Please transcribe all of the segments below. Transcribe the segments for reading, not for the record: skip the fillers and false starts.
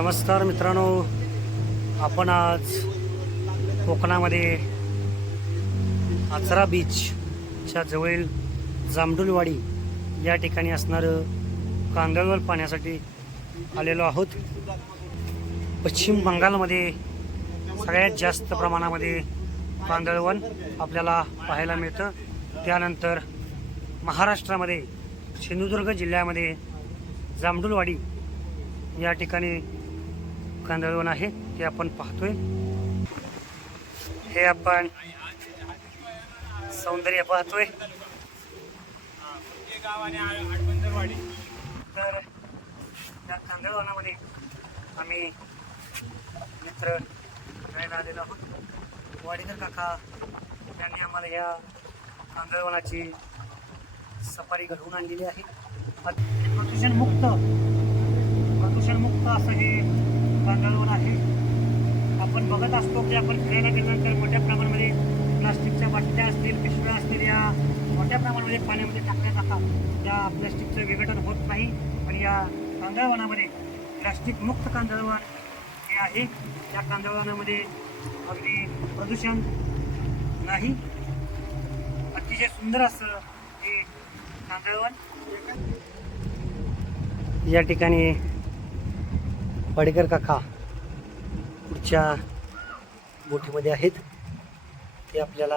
नमस्कार मित्रांनो, आपण आज कोकणामध्ये आचरा बीचच्या जवळील जामडुलवाडी या ठिकाणी असणारं कांदळवन पाहण्यासाठी आलेलो आहोत. पश्चिम बंगालमध्ये सगळ्यात जास्त प्रमाणामध्ये कांदळवन आपल्याला पाहायला मिळतं. त्यानंतर महाराष्ट्रामध्ये सिंधुदुर्ग जिल्ह्यामध्ये जामडुलवाडी या ठिकाणी कांदळवन आहे, ते आपण पाहतोय. हे आपण सौंदर्य पाहतोय. तर त्या कांदळवनामध्ये आम्ही मित्र राहायला आलेलो आहोत. वाडीकर काका यांनी आम्हाला या कांदळवनाची सफारी घडवून आणलेली आहे. प्रदूषणमुक्त असं हे कांदळवन आहे. आपण बघत असतो की आपण फिरायला गेल्यानंतर मोठ्या प्रमाणामध्ये प्लास्टिकच्या बाटल्या असतील, पिशव्या असतील, या मोठ्या प्रमाणामध्ये पाण्यामध्ये टाकण्यात जातात. त्या प्लॅस्टिकचं विघटन होत नाही. पण या कांदळवनामध्ये प्लॅस्टिक मुक्त कांदळवन हे आहे. या कांदळवनामध्ये अगदी प्रदूषण नाही. अतिशय सुंदर असं हे कांदळवन. या ठिकाणी वाडीकर काका पुढच्या बोटीमध्ये आहेत. ते आपल्याला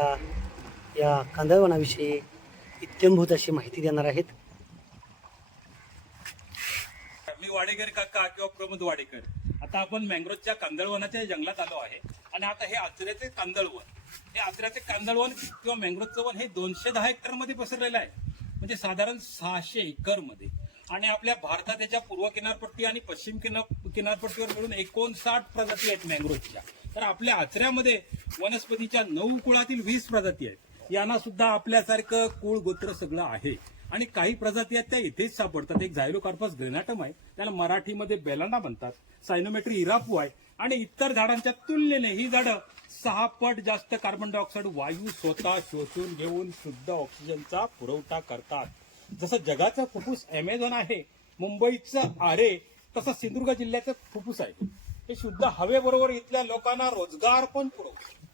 या कांदळवनाविषयी इत्यंभूत अशी माहिती देणार आहेत. मी वाडेकर काका किंवा प्रमोद वाडेकर. आता आपण मँग्रोवच्या कांदळवनाच्या जंगलात आलो आहे आणि आता हे आचऱ्याचे कांदळवन, हे आचऱ्याचे कांदळवन किंवा मँग्रोवचं वन हे 210 हेक्टरमध्ये पसरलेलं आहे. म्हणजे साधारण 600 एकरमध्ये. आणि आपल्या भारतात याच्या पूर्व किनारपट्टी आणि पश्चिम किनारपट्टीवर मिळून 59 प्रजाती आहेत मँग्रोवच्या. तर आपल्या आचऱ्यामध्ये वनस्पतीच्या 9 कुळातील 20 प्रजाती आहेत. यांना सुद्धा आपल्यासारखं कुळ गोत्र सगळं आहे. आणि काही प्रजाती आहेत त्या इथेच सापडतात. एक झायलोकार्पस ग्रेनाटम आहे, त्याला मराठीमध्ये बेलांडा म्हणतात. सायनोमेट्री इरापू आहे. आणि इतर झाडांच्या तुलनेने ही झाडं 6 पट जास्त कार्बन डायऑक्साईड वायू स्वतः शोषून घेऊन शुद्ध ऑक्सिजनचा पुरवठा करतात. जसं जगाचं फुफ्फुस अमेझॉन आहे, मुंबईचं आरे, तसं सिंधुदुर्ग जिल्ह्याचं फुफ्फुस आहे. हे शुद्ध हवेबरोबर इथल्या लोकांना रोजगार पण पुरवतो.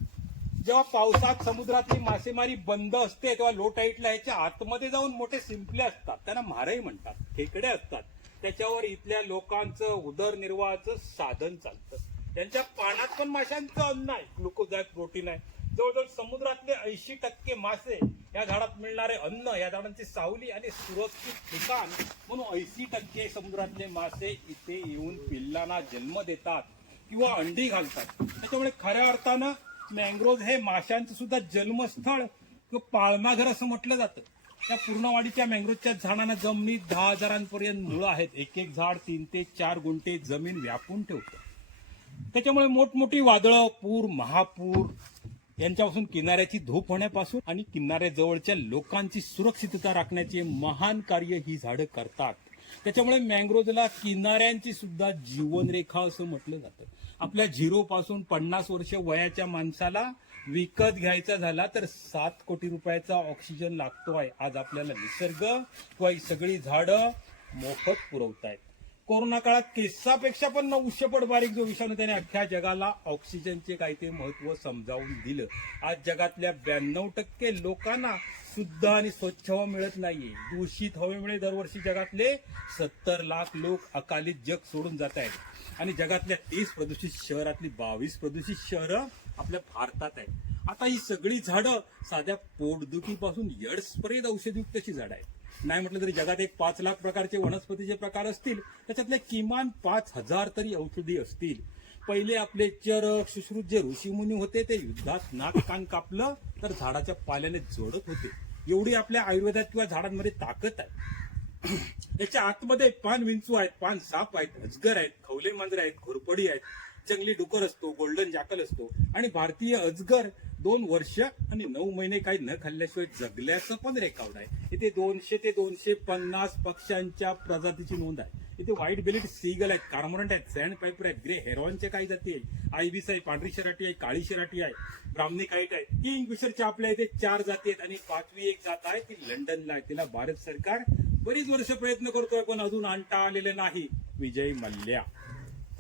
जेव्हा पावसात समुद्रातली मासेमारी बंद असते तेव्हा लो टाईटला ह्याच्या आतमध्ये जाऊन मोठे शिंपले असतात, त्यांना म्हारही म्हणतात, खेकडे असतात. त्याच्यावर इथल्या लोकांचं उदरनिर्वाहाचं साधन चालतं. त्यांच्या पाण्यात पण माशांचं अन्न आहे, ग्लुकोज प्रोटीन आहे. जवळजवळ समुद्रातले 80% मासे या झाडात मिळणारे अन्न, या झाडांची सावली आणि सुरक्षित ठिकाण म्हणून 80% समुद्रातले मासे इथे येऊन पिल्लांना जन्म देतात किंवा अंडी घालतात. त्याच्यामुळे खऱ्या अर्थानं मँग्रोव्ह हे माशांचं सुद्धा जन्मस्थळ किंवा पाळणाघर असं म्हटलं जातं. त्या पूर्ण वाडीच्या मँग्रोवच्या झाडांना जमिनीत 10,000पर्यंत मुळं आहेत. एक एक झाड 3 ते 4 गुंठे जमीन व्यापून ठेवतं. त्याच्यामुळे मोठमोठी वादळं, पूर, महापूर यांच्यापासून किनाऱ्याची धूप होण्यापासून आणि किनाऱ्याजवळच्या लोकांची सुरक्षितता राखण्याचे महान कार्य ही झाडं करतात. त्याच्यामुळे मँग्रोव्हला किनाऱ्यांची सुद्धा जीवनरेखा असं म्हटलं जातं. आपल्या 0 पासून 50 वर्ष वयाच्या माणसाला विकत घ्यायचा झाला तर 7 कोटी रुपयाचा ऑक्सिजन लागतो आहे. आज आपल्याला निसर्ग किंवा ही सगळी झाडं मोफत पुरवतायत. कोरोना काळात केसापेक्षा पण 900 पट बारीक जो विषाणू त्याने अख्ख्या जगाला ऑक्सिजनचे काय ते महत्व समजावून दिलं. आज जगातल्या 92% लोकांना शुद्ध आणि स्वच्छ हवा मिळत नाहीये. दूषित हवेमुळे दरवर्षी जगातले 70 लाख लोक अकालीत जग सोडून जात आहेत. आणि जगातल्या 30 प्रदूषित शहरातली 22 प्रदूषित शहरं आपल्या भारतात आहेत. आता ही सगळी झाडं साध्या पोटदुखीपासून एड्सपर्यंत औषधयुक्त अशी झाडं आहेत. नाही म्हटलं तरी जगात एक 5 लाख प्रकारचे वनस्पतीचे प्रकार असतील, त्याच्यातले किमान 5,000 तरी औषधी असतील. पहिले आपले चरक सुश्रुत जे ऋषीमुनी होते ते युद्धात नाक कान कापलं तर झाडाच्या पाल्याने जोडत होते. एवढी आपल्या आयुर्वेदात किंवा झाडांमध्ये ताकद आहे. याच्या आतमध्ये पान विंचू आहेत, पान साप आहेत, अजगर आहेत, खवले मांजरे आहेत, घोरपडी आहेत, जंगली डुकर असतो, गोल्डन जॅकल असतो. आणि भारतीय अजगर 2 वर्ष आणि 9 महिने काही न खाल्ल्याशिवाय जगल्याचं पण रेकॉर्ड आहे. इथे 200 ते 250 पक्ष्यांच्या प्रजातीची नोंद आहे. इथे व्हाईट बेलिड सीगल आहेत, कार्मोरंट आहेत, सँड पायपर आहेत, ग्रे हेरॉनच्या काही जाती आहेत, आयबीस आहे, पांढरी शराटी आहे, काळी शराटी आहे, ब्राह्मणी काईट आहे. किंगफिशरच्या आपल्या इथे 4 जाती आहेत आणि 5वी एक जात आहे ती लंडनला आहे. तिला भारत सरकार बरीच वर्ष प्रयत्न करतोय पण अजून आणता आलेले नाही. विजय मल्ल्या.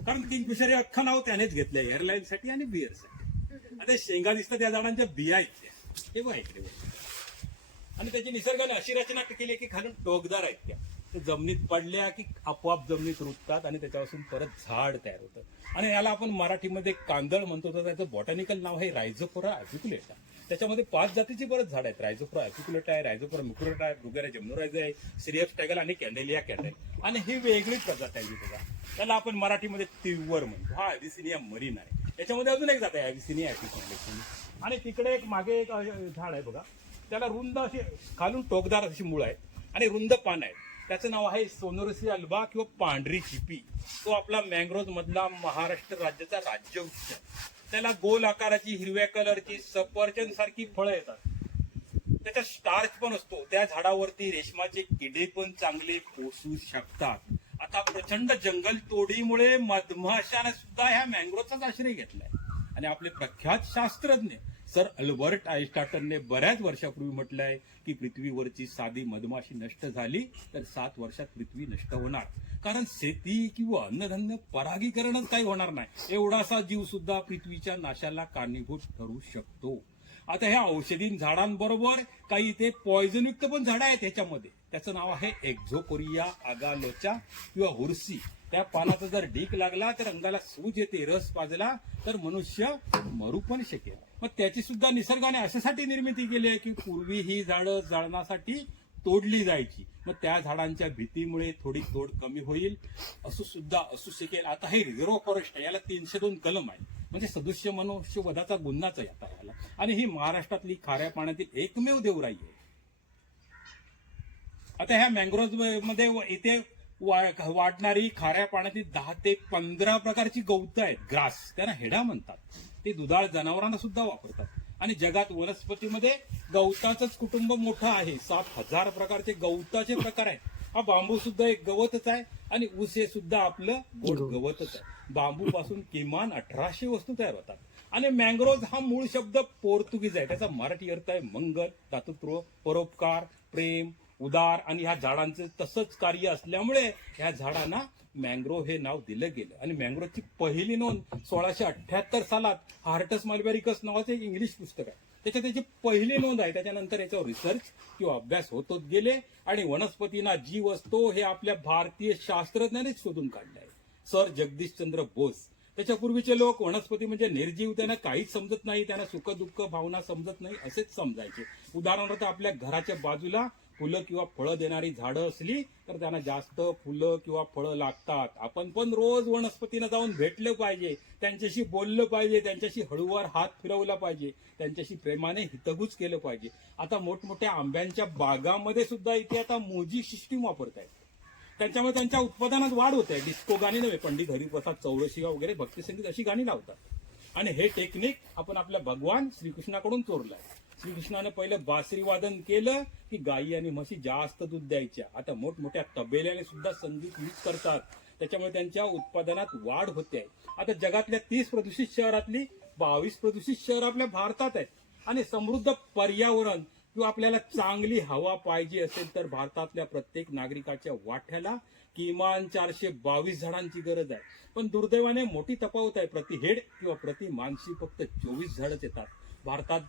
कारण किंगफिशर हे अख्खं नाव त्यानेच घेतलंय एअरलाईनसाठी आणि बिअरसाठी. आता शेंगा दिसतात त्या झाडांच्या बिया आहेत त्या, हे बघा इकडे बघा. आणि त्याची निसर्गाने अशी रचना केली की खालून टोकदार आहेत त्या, ते जमिनीत पडल्या की आपोआप जमिनीत रुजतात आणि त्याच्यापासून परत झाड तयार होतं. आणि याला आपण मराठीमध्ये कांदळ म्हणतो, तर त्याचं बॉटॅनिकल नाव आहे रायझोफोरा ॲपिक्युलेटा. त्याच्यामध्ये 5 जातीची बरंच झाड आहेत. रायझोफोरा ॲपिक्युलेटा आहे, रायझोफोरा मिक्रोटा आहे, ब्रुगेरा जेम्नोरायझा आहे, सिरियस टॅगल आणि कॅन्डेलिया कॅन्डेल. आणि ही वेगळीच प्रजात आहे बघा. त्याला आपण मराठीमध्ये तिवर म्हणतो. हा ॲव्हिसिनिया मरीन आहे. त्याच्यामध्ये अजून एक जात आहे ॲव्हिसिनिया ॲपिक्युलेटा. आणि तिकडे एक मागे एक झाड आहे बघा, त्याला रुंद अशी खालून टोकदार अशी मुळ आहे आणि रुंद पान आहे. त्याचं नाव आहे सोनोरसी अल्बा किंवा पांढरी चिपी. तो आपला मँग्रोव्ह मधला महाराष्ट्र राज्याचा राज्यवृक्ष आहे. त्याला गोल आकाराची हिरव्या कलरची सफरचंद सारखी फळं येतात. त्याच्यात स्टार्च पण असतो. त्या झाडावरती रेशमाचे किडे पण चांगले पोसू शकतात. आता प्रचंड जंगल तोडीमुळे मधमाशाने सुद्धा ह्या मँग्रोव्हचाच आश्रय घेतलाय. आणि आपले प्रख्यात शास्त्रज्ञ सर अल्बर्ट आईन्स्टाईनने बऱ्याच वर्षापूर्वी म्हटलंय की पृथ्वीवरची साधी मधमाशी नष्ट झाली तर 7 वर्षात पृथ्वी नष्ट होणार. कारण शेती किंवा अन्नधान्य परागीकरणच काही होणार नाही. एवढासा जीव सुद्धा पृथ्वीच्या नाशाला कारणीभूत ठरू शकतो. आता ह्या औषधीन झाडांबरोबर काही ते पॉयझनयुक्त पण झाडं आहेत ह्याच्यामध्ये. त्याचं नाव आहे एक्झोकोरिया आगालोचा किंवा हुर्सी. त्या पानाचा जर डीक लागला तर अंगाला सूज येते, रस पाजला तर मनुष्य मरू पण शकेल. मग त्याची सुद्धा निसर्गाने अशासाठी निर्मिती केली आहे की पूर्वी ही झाडं जळणासाठी तोडली जायची. मग त्या झाडांच्या भीतीमुळे थोडी तोड कमी होईल असं सुद्धा असू शकेल. आता हे रिझर्व्ह फॉरेस्ट आहे, याला 302 कलम आहे, म्हणजे सदृश्य मनुष्यवधाचा गुन्हाच आहे आता याला. आणि ही महाराष्ट्रातली खाऱ्या पाण्यातील एकमेव देवराई आहे. आता ह्या मँग्रोव्ह मध्ये इथे वाढणारी खाऱ्या पाण्यातील 10 ते 15 प्रकारची गवतं आहेत. ग्रास, त्यांना हेडा म्हणतात. ते दुधाळ जनावरांना सुद्धा वापरतात. आणि जगात वनस्पतीमध्ये गवताचंच कुटुंब मोठं आहे. 7,000 प्रकारचे गवताचे प्रकार आहेत. हा बांबू सुद्धा एक गवतच आहे आणि ऊस हे सुद्धा आपलं गोड गवतच आहे. बांबू पासून किमान 1800 वस्तू तयार होतात. आणि मँग्रोव्ह हा मूळ शब्द पोर्तुगीज आहे. त्याचा मराठी अर्थ आहे मंगल, दातृत्व, परोपकार, प्रेम, उदार. आणि ह्या झाडांचं तसंच कार्य असल्यामुळे ह्या झाडांना मँग्रोव्ह हे नाव दिलं गेलं. आणि मँग्रोव्हची पहिली नोंद 1678 सालात हार्टस मल्बेरिकस नावाचं एक इंग्लिश पुस्तक आहे, त्याच्यात त्याची पहिली नोंद आहे. त्याच्यानंतर याच्यावर रिसर्च किंवा अभ्यास होतच गेले आणि वनस्पतींना जीव असतो हे आपल्या भारतीय शास्त्रज्ञानेच शोधून काढलं आहे. सर जगदीशचंद्र बोस. त्याच्यापूर्वीचे लोक वनस्पती म्हणजे निर्जीव, त्यांना काहीच समजत नाही, त्यांना सुख दुःख भावना समजत नाही असेच समजायचे. उदाहरणार्थ आपल्या घराच्या बाजूला फुलं किंवा फळं देणारी झाडं असली तर त्यांना जास्त फुलं किंवा फळं लागतात. आपण पण रोज वनस्पतींना जाऊन भेटलं पाहिजे, त्यांच्याशी बोललं पाहिजे, त्यांच्याशी हळूवार हात फिरवला पाहिजे, त्यांच्याशी प्रेमाने हितगुज केलं पाहिजे. आता मोठमोठ्या आंब्यांच्या बागांमध्ये सुद्धा इथे आता मोजी सिस्टीम वापरतायत. त्यांच्यामुळे त्यांच्या उत्पादनात वाढ होत आहे. डिस्को गाणी नव्हे, पंडित हरिप्रसाद चौरसिया वगैरे भक्तिसंगीत अशी गाणी लावतात. आणि हे टेक्निक आपण आपल्या भगवान श्रीकृष्णाकडून चोरलं आहे. श्रीकृष्णाने पहिलं बासरी वादन केलं की गायी आणि म्हशी जास्त दूध द्यायच्या. आता मोठमोठ्या तबेल्याने सुद्धा संगीत यूज करतात. त्याच्यामुळे त्यांच्या उत्पादनात वाढ होते. आता जगातल्या 30 प्रदूषित शहरातली 22 प्रदूषित शहर आपल्या भारतात आहेत. आणि समृद्ध पर्यावरण किंवा आपल्याला चांगली हवा पाहिजे असेल तर भारतातल्या प्रत्येक नागरिकाच्या वाट्याला किमान 422 झाडांची गरज आहे. पण दुर्दैवाने मोठी तफावत आहे. प्रति हेड किंवा प्रति माणशी फक्त 24 झाडच येतात. भारतात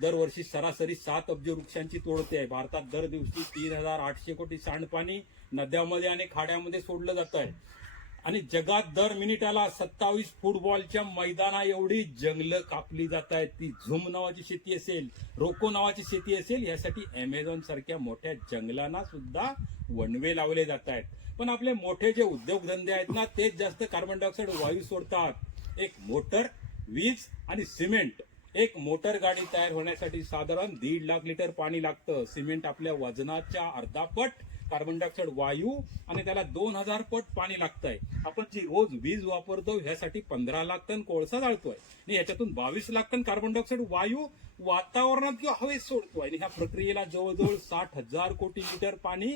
दरवर्षी सरासरी 7 अब्ज वृक्षांची तोडते आहे. भारतात दर दिवशी 3800 कोटी सांडपाणी नद्यांमध्ये आणि खाड्यामध्ये सोडलं जात आहे. आणि जगात दर मिनिटाला 27 फुटबॉलच्या मैदाना एवढी जंगलं कापली जात आहेत. ती झुम नावाची शेती असेल, रोको नावाची शेती असेल, यासाठी अमेझॉन सारख्या मोठ्या जंगलांना सुद्धा वनवे लावले जात आहेत. पण आपले मोठे जे उद्योगधंदे आहेत ना, तेच जास्त कार्बन डायऑक्साईड वायू सोडतात. एक मोटर, वीज आणि सिमेंट. एक मोटर गाडी तयार होण्यासाठी साधारण 1.5 लाख लिटर पाणी लागतं. सिमेंट आपल्या वजनाच्या अर्धा पट कार्बन डायऑक्साईड वायू आणि त्याला 2000 पट पाणी लागतंय. आपण जी रोज वीज वापरतो ह्यासाठी 15 लाख टन कोळसा जाळतोय आणि ह्याच्यातून 22 लाख टन कार्बन डायऑक्साईड वायू वातावरणात किंवा हवेत सोडतोय. आणि ह्या प्रक्रियेला जवळजवळ 60,000 कोटी लिटर पाणी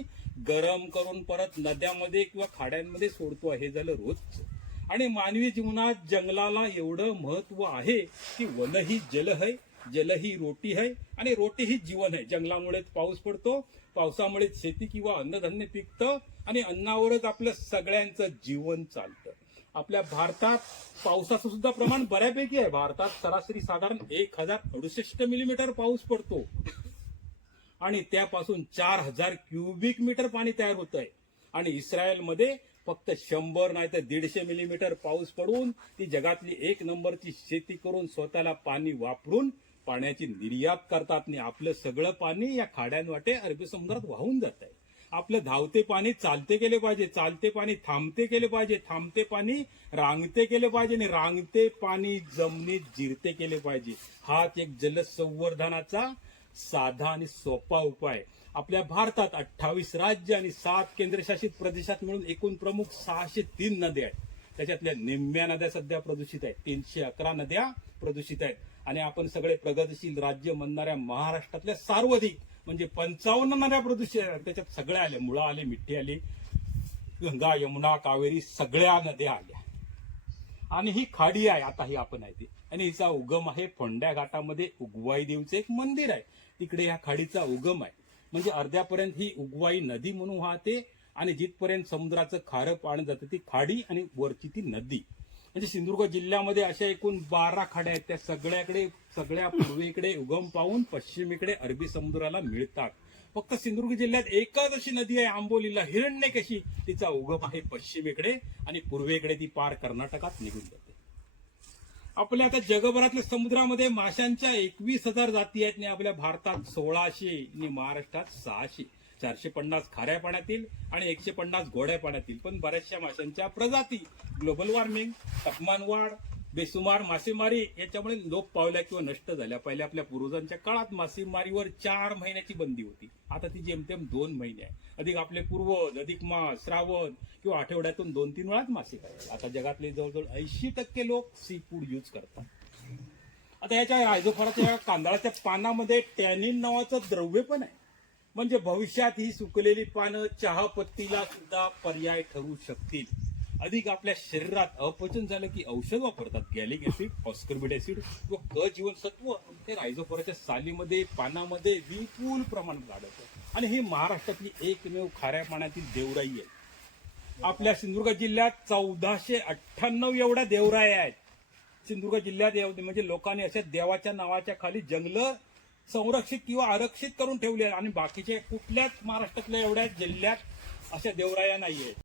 गरम करून परत नद्यांमध्ये किंवा खाड्यांमध्ये सोडतोय. हे झालं रोजचं. आणि मानवी जीवनात जंगलाला एवढं महत्व आहे की वन ही जल है, जल ही रोटी है आणि रोटी ही जीवन आहे. जंगलामुळेच पाऊस पडतो, पावसामुळेच शेती किंवा अन्नधान्य पिकतं आणि अन्नावरच आपलं सगळ्यांचं जीवन चालतं. आपल्या भारतात पावसाचं सुद्धा प्रमाण बऱ्यापैकी आहे. भारतात सरासरी साधारण 1068 मिलीमीटर पाऊस पडतो आणि त्यापासून 4000 क्युबिक मीटर पाणी तयार होत आहे. आणि इस्रायलमध्ये फक्त 100 नाही तर 150 मिलीमीटर पाऊस पडून ती जगातली 1 नंबरची शेती करून स्वतःला पाणी वापरून पाण्याची निर्यात करतात. आणि आपलं सगळं पाणी या खाड्यांवाटे अरबी समुद्रात वाहून जात आहे. आपलं धावते पाणी चालते केले पाहिजे, चालते पाणी थांबते केले पाहिजे, थांबते पाणी रांगते केले पाहिजे आणि रांगते पाणी जमिनीत जिरते केले पाहिजे. हाच एक जलसंवर्धनाचा साधा आणि सोपा उपाय. आपल्या भारतात 28 राज्य आणि 7 केंद्रशासित प्रदेशात मिळून एकूण प्रमुख 603 नद्या आहेत. त्याच्यातल्या निम्म्या नद्या सध्या प्रदूषित आहेत. 311 नद्या प्रदूषित आहेत. आणि आपण सगळे प्रगतशील राज्य म्हणणाऱ्या महाराष्ट्रातल्या सर्वाधिक म्हणजे 55 नद्या प्रदूषित आहेत. त्याच्यात सगळ्या आल्या, मुळा आले, मिठी आली, गंगा, यमुना, कावेरी सगळ्या नद्या आल्या. आणि ही खाडी आहे, आता ही आपण आहे ती. आणि हिचा उगम आहे फोंड्या घाटामध्ये उगवाई देवीचं एक मंदिर आहे, तिकडे या खाडीचा उगम आहे. म्हणजे अर्ध्यापर्यंत ही उगवाई नदी म्हणून वाहते आणि जिथपर्यंत समुद्राचं खारं पाणी जातं ती खाडी आणि वरची ती नदी. म्हणजे सिंधुदुर्ग जिल्ह्यामध्ये अशा एकूण 12 खाड्या आहेत. त्या सगळ्या पूर्वेकडे उगम पाहून पश्चिमेकडे अरबी समुद्राला मिळतात. फक्त सिंधुदुर्ग जिल्ह्यात एकच अशी नदी आहे आंबोलीला, हिरण्यकेशी. तिचा उगम आहे पश्चिमेकडे आणि पूर्वेकडे ती पार कर्नाटकात निघून जाते. आपल्या आता जगभरातल्या समुद्रामध्ये माशांच्या 21,000 जाती आहेत आणि आपल्या भारतात 1600 आणि महाराष्ट्रात 600. 450 खाऱ्या पाण्यातील आणि 150 गोड्या पाण्यातील. पण बऱ्याचशा माशांच्या प्रजाती ग्लोबल वॉर्मिंग, तापमान वाढ, बेसुमार मासेमारी याच्यामुळे लोप पावल्या किंवा नष्ट झाल्या. पहिल्या आपल्या पूर्वजांच्या काळात मासेमारीवर 4 महिन्याची बंदी होती, आता ती जेमतेम 2 महिने आहे. अधिक आपले पूर्वज अधिक मास, श्रावण किंवा आठवड्यातून 2-3 वेळाच मासे खातात. आता जगातले जवळजवळ 80% लोक सी फूड यूज करतात. आता याच्या रायझोफोराच्या कांदळाच्या पानामध्ये टॅनिन नावाचं द्रव्य पण आहे. म्हणजे भविष्यात ही सुकलेली पानं चहापत्तीला सुद्धा पर्याय ठरू शकतील. अधिक आपल्या शरीरात अपचन झालं की औषध वापरतात, गॅलिक ऍसिड, ऑस्कॉर्बिक ऍसिड किंवा क जीवनसत्व ते रायझोफोराच्या सालीमध्ये पानामध्ये विपुल प्रमाणात आढळतं. आणि ही महाराष्ट्रातली एकमेव खाऱ्या पाण्यातील देवराई आहे. आपल्या सिंधुदुर्ग जिल्ह्यात 1498 एवढ्या देवराया आहेत. सिंधुदुर्ग जिल्ह्यात म्हणजे लोकांनी अशा देवाच्या नावाच्या खाली जंगलं संरक्षित किंवा आरक्षित करून ठेवले आहेत. आणि बाकीच्या कुठल्याच महाराष्ट्रातल्या एवढ्या जिल्ह्यात अशा देवराया नाहीये.